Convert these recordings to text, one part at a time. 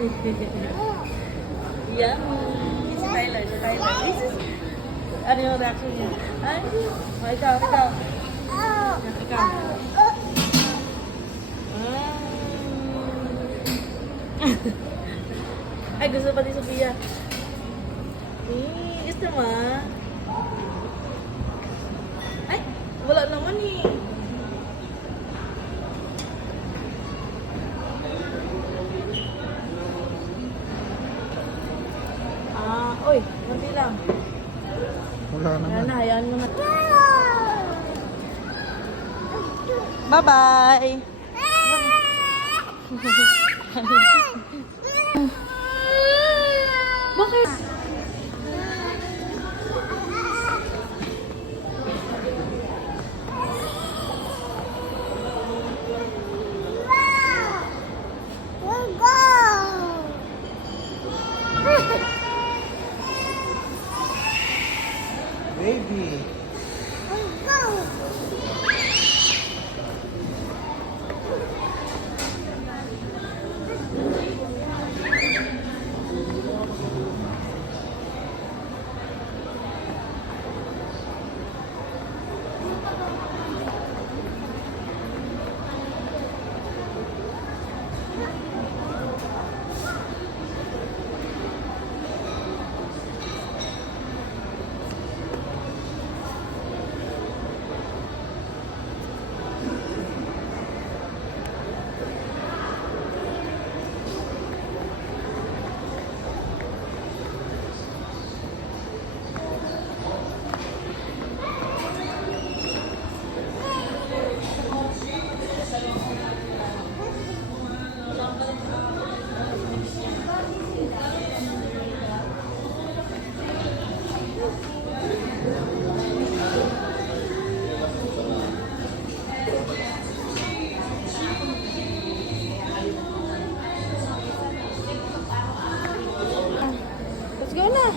Yummy. Si Tyler. This is... Ano yung reaction niya? Ay, ikaw. Ikaw. Ay, gusto pa ni Sophia. Gusto mo? Ay, wala naman eh. Oy, konti lang. Wala naman. Ayan na, hayaan mo na. Bye-bye! Bakit? Baby. Let's go na.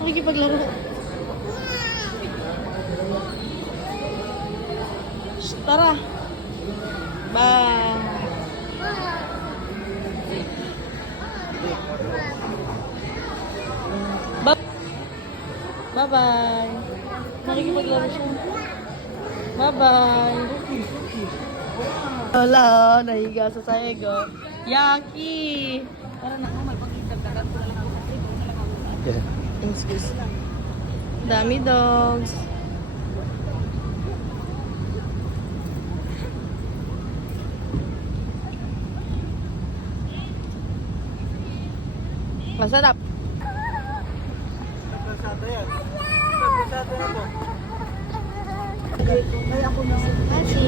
Makikipaglaro. Shh, tara. Bye. Bye-bye. Makikipaglaro siya. Bye-bye. Wala, nahiga sa saego. Yaki! Para na ako magpagdagdagan ko na lang ako. Yeah. Excuse. Dami dogs. Masarap. Saglasado yan. Saglasado yan mo. Kaya ako na kasi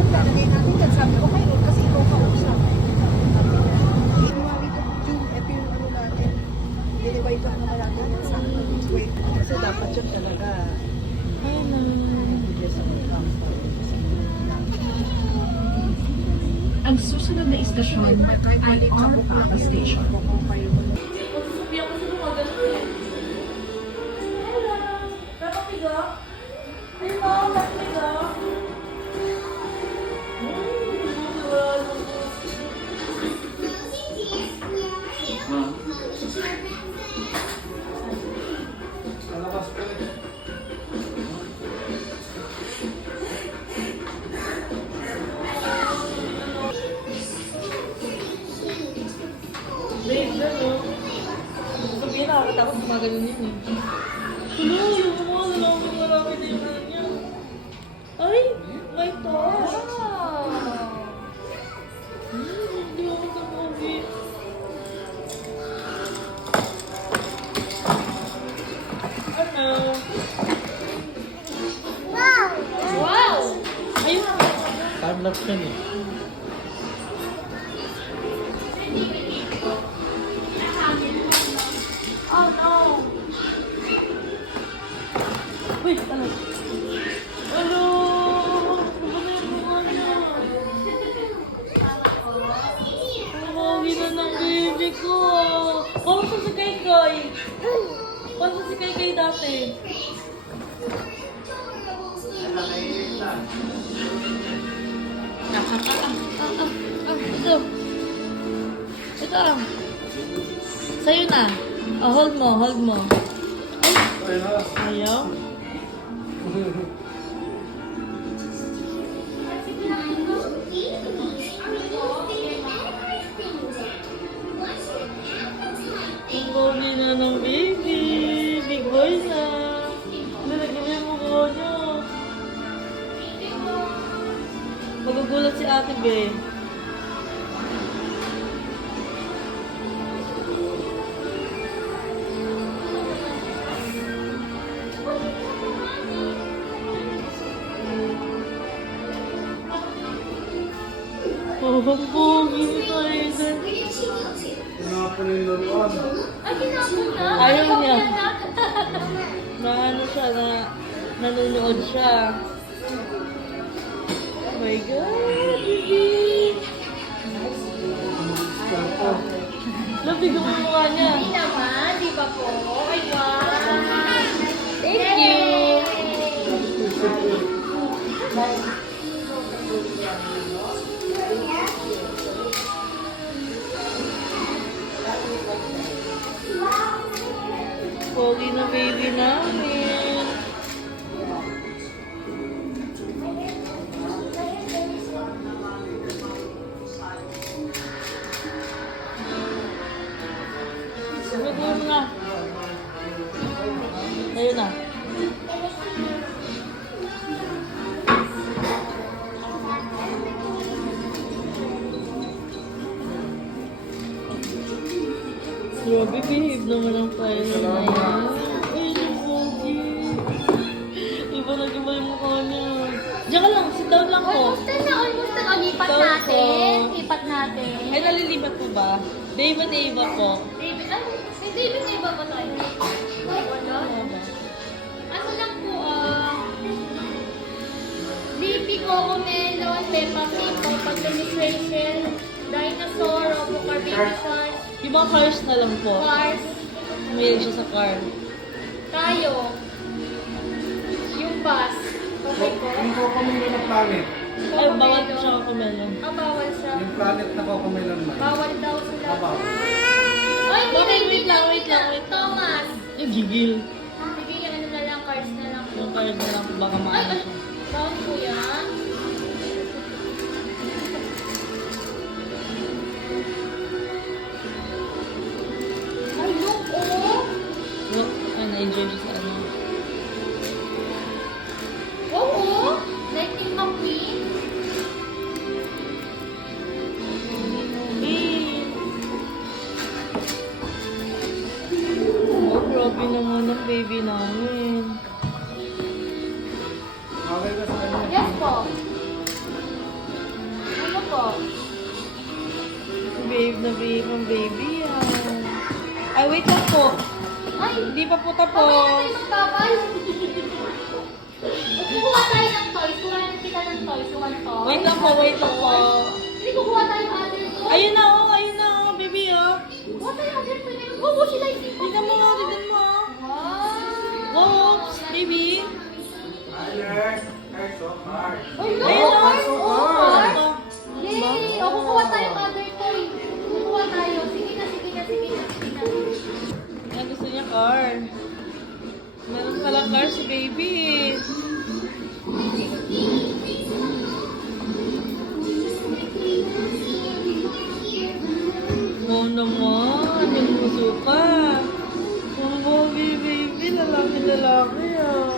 naglalagay natin yan, sabi ko kayo kasi ikaw kausap. January to June, ito yung ano natin. Dinivide lang naman natin yan sa wait. Kasi dapat yun talaga. Hello. Ang susunod na istasyon ay Arpa Station. Sabihin na, nakakatapos gumaganon yun eh. Tulo, yung mga lalaki na yung ano niya. Ay, may tosh. Hindi ako sa movie. Ano? Wow! Ayun! Time-lapse yan eh. Oh no! Uy, ano? Ano? Ano ba yung mukha niya? Umagi na ng baby ko. Parang sa si Kai-Kai. Parang sa si Kai-Kai dati. Ito. ka. Sa'yo na. Oh, hold mo, hold mo. Ay, ayaw. Ang pogi na ng baby. Big boy na. Lalagyan mo yung mukha niya. Magugulat si Ate Be. Oh, ang pogi ni Tyson. Tinapon yung laruan. Ay, tinapon na. Ayaw niya. na. Na ano siya, na nanonood siya. Oh my God, baby! Love, tignan mo yung mukha niya. Hindi naman, di ba po? Ay, wow. Thank you! Pogi na baby namin. Siguro na. Ayun na. Grabe, behave naman ang Tyler na yan. Ay, yung pogi. Iba na iba yung mukha niya. Diyan ka lang, sit down lang po. Almost na, almost na. O, lipat Ito natin. po. Lipat natin. Ay, nalilipat po ba? Dave and Ava po. David, ay, si David na iba ba tayo? Wala. Ano lang po, Lipi, Coco Melon, Peppa Pig, Papa Penetration, Dinosaur, Robocar Baby Shark, Yung mga cars na lang po. Cars, Umilig siya sa car. tayo, yung bus, okay po? Yung Cocomelon na planet. Ay, bawal po siya kakumelon. Bawal siya. Yung planet na Cocomelon man. Bawal daw sila. Abaw. Ay, Bakit? Wait lang, wait lang, wait lang. Thomas. Yung gigil. Sige, yung ano na lang, cars na lang. Yung cars na lang po, baka Ay, maano siya. bawal po yan. Ay, look, oh. Look, na-enjoy siya sa ano. Oo. Lightning McQueen. Oh, grabe naman ang baby namin. Okay ka sa kanya. Yes po. Ano po? Babe na babe ang baby yan. Ay, wait lang po. Ay, Hindi pa po mamaya tapos. tayo magtabay. Kukuha tayo ng toys. Kuha kita ng toys. You want to? Wait lang po, wait lang po. Hindi, kukuha tayo ng other toys. Ayun na oh, baby oh. Kuha tayo ng other toys. Oo, sila yung tipo. Tignan mo, tignan mo. Wow. Oops, baby. Alert! There's so hard. Ay, no. Ayun na. Cars. Oh, cars. Ito. Yay! O, kukuha tayo ng other toy. Kukuha tayo. Sige na, sige na, sige na, sige na. Ang gusto niya car. Meron palang car si baby. Oo naman, yung puso pa. Ang baby, lalaki ah.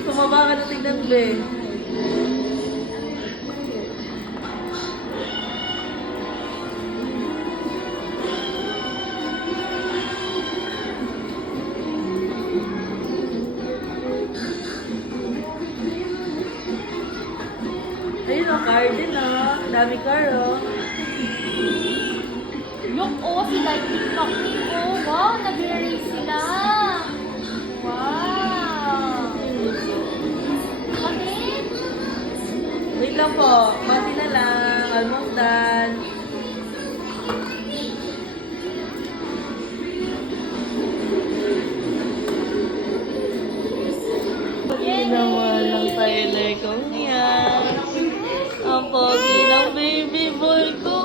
Tumaba ka na tignan, be. Ayun o, car din ah. Dami car oh. Look, oh, si Lightning McQueen. Oh, wow, nag-race sila. Wow. Bakit? Wait lang po. Konti na lang. Almost done. Ginawa ng Tyler kong yan. Ang pogi ng baby boy ko.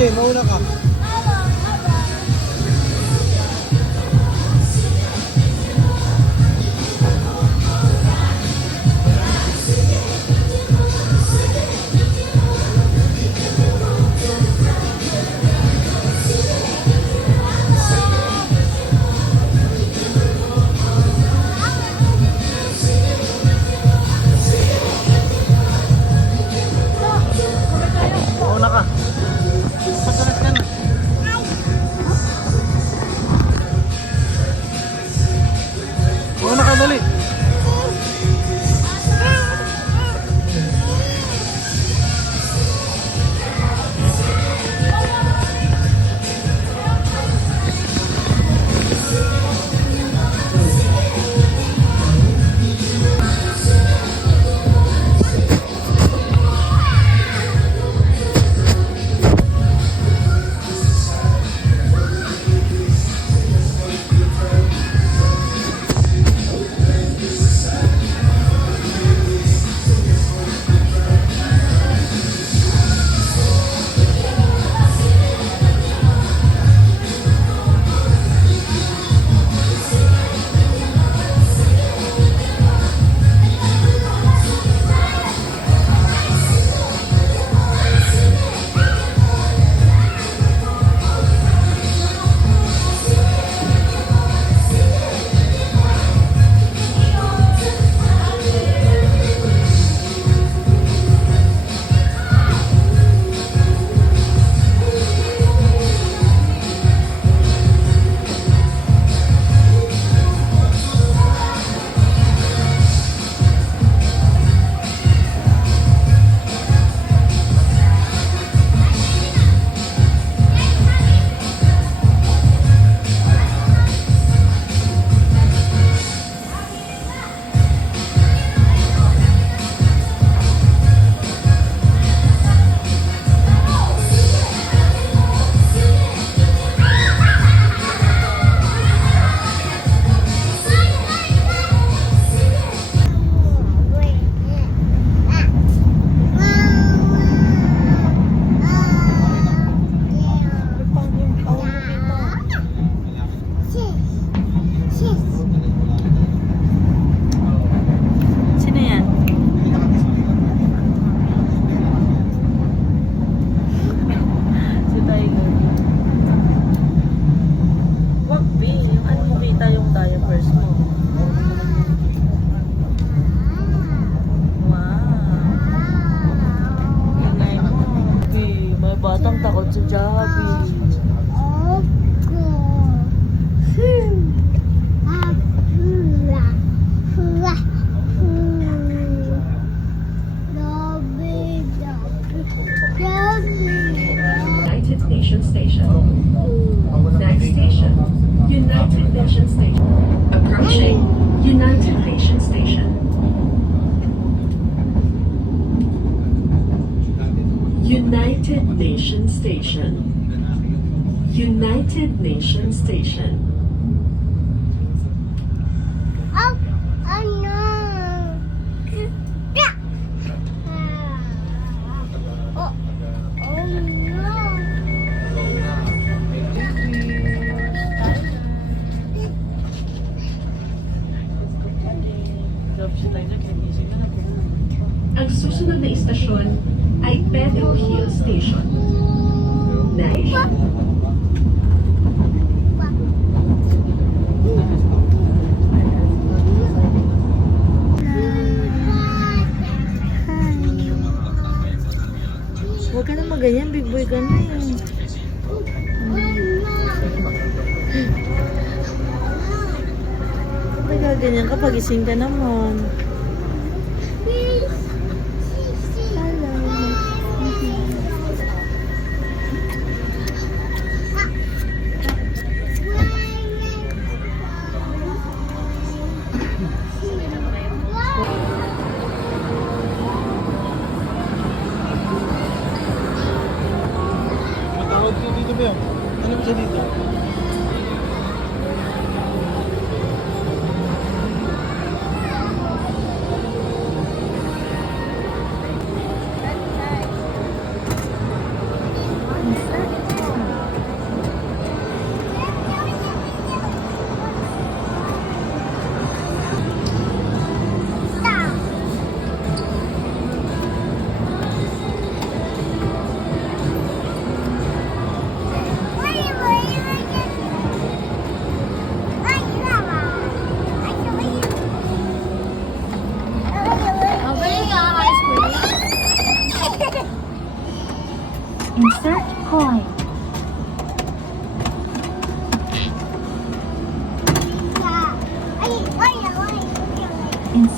Jay, mauna ka. Mauna ka. Pagkakas ka na. Mauna ka, dali. Sino yan? Si Tiger. Wag, B. Yung ano mo kita yung diapers mo. Wow. Ingay mo. B, may batang takot si Javi. United Nations Station. Next station, United Nations Station. Approaching United Nations Station. United Nations Station. United Nations Station. Ang susunod na istasyon ay Pedro Hill Station. Next. Huwag ka na maganyan, big boy ka na eh. Huwag ka ganyan kapag gising ka naman. Matawag ka dito ba yun? Ano ba siya dito?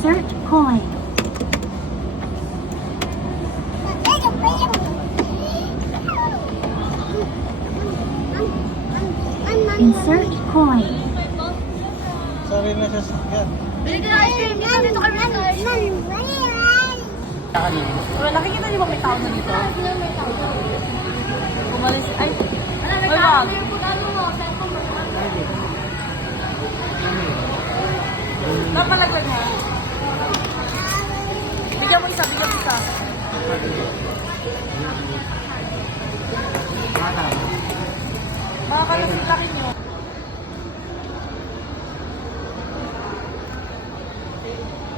Insert coin. Insert coin. Sorry na sa sakyan. Bili ka ng ice cream. Dito kami sa ice cream. Nakikita niyo ba may tao na dito? Umalis. Ay, Ano, Ay, wag. ano mo, cellphone mo. napalaglag mo. Bigyan mo isa, bigyan mo isa. Makakalasin laki niyo.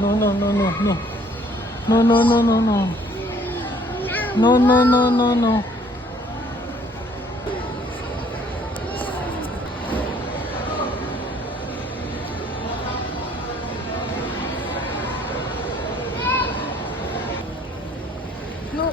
No, no, no, no, no. No, no, no, no, no. No, no, no, no, no. No.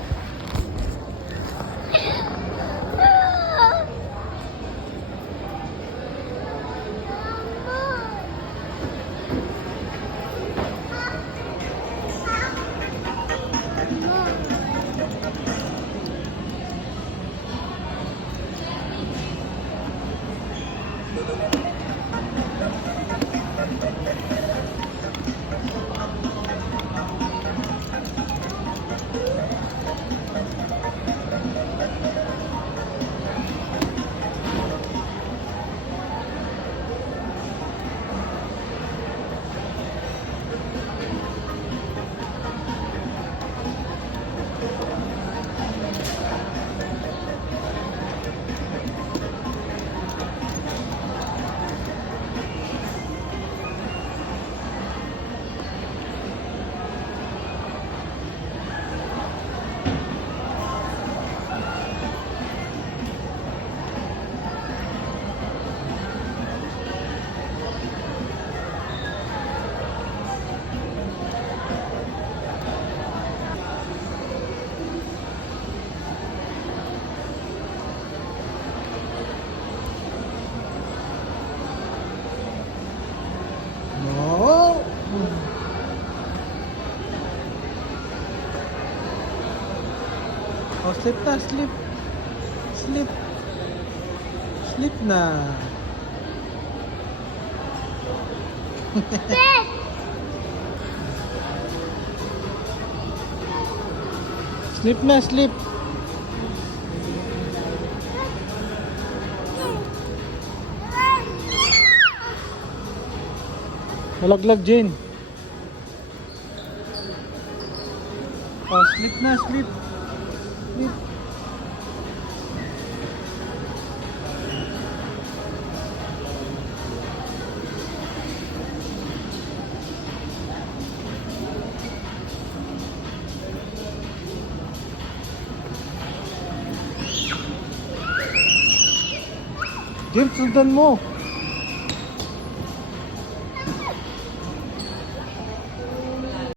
No. Oh, slip na, slip. Slip. Slip na. Slip na, slip. Malaglag, Jane. Oh, slip na, slip. Slip. Jane, sundan mo.